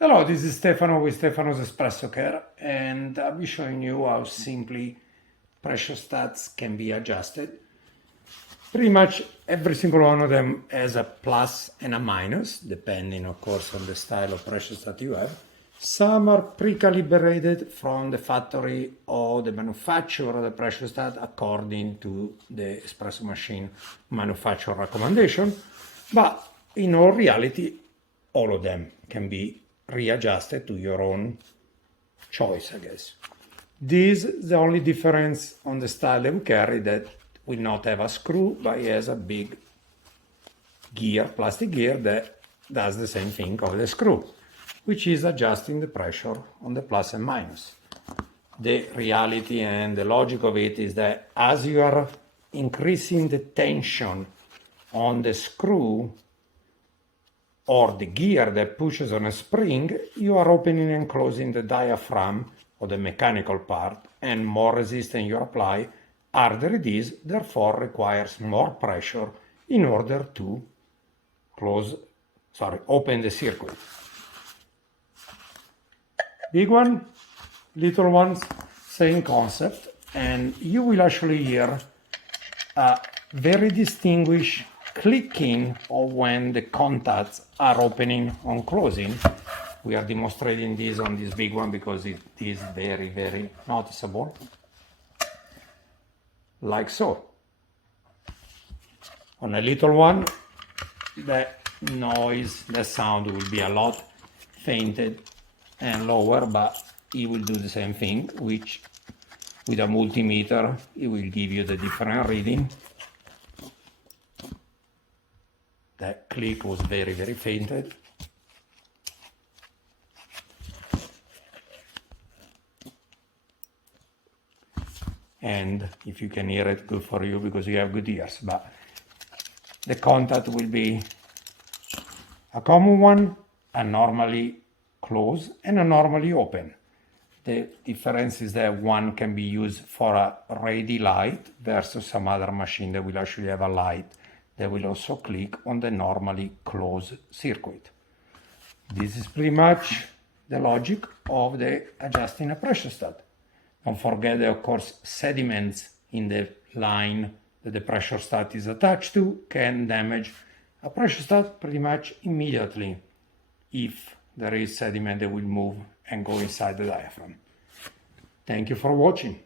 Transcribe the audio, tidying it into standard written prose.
Hello, this is Stefano with Stefano's Espresso Care, and I'll be showing you how simply pressurestats can be adjusted. Pretty much every single one of them has a plus and a minus, depending of course on the style of pressurestat you have. Some are pre-calibrated from the factory or the manufacturer of the pressurestat according to the Espresso Machine manufacturer recommendation, but in all reality, all of them can be readjusted to your own choice, I guess. This is the only difference on the style that we carry, that will not have a screw, but it has a big gear, plastic gear, that does the same thing of the screw, which is adjusting the pressure on the plus and minus. The reality and the logic of it is that as you are increasing the tension on the screw or the gear that pushes on a spring, you are opening and closing the diaphragm or the mechanical part, and more resistance you apply, harder it is, therefore requires more pressure in order to open the circuit. Big one, little ones, same concept, and you will actually hear a very distinguished clicking of when the contacts are opening and closing. We are demonstrating this on this big one because it is very, very noticeable, like so. On a little one, the noise, the sound will be a lot fainted and lower, but it will do the same thing, which with a multimeter, it will give you the different reading. That click was very, very fainted. And if you can hear it, good for you because you have good ears. But the contact will be a common one, a normally closed, and a normally open. The difference is that one can be used for a ready light versus some other machine that will actually have a light that will also click on the normally closed circuit. This is pretty much the logic of the adjusting a pressurestat. Don't forget that, of course, sediments in the line that the pressurestat is attached to can damage a pressurestat pretty much immediately if there is sediment that will move and go inside the diaphragm. Thank you for watching.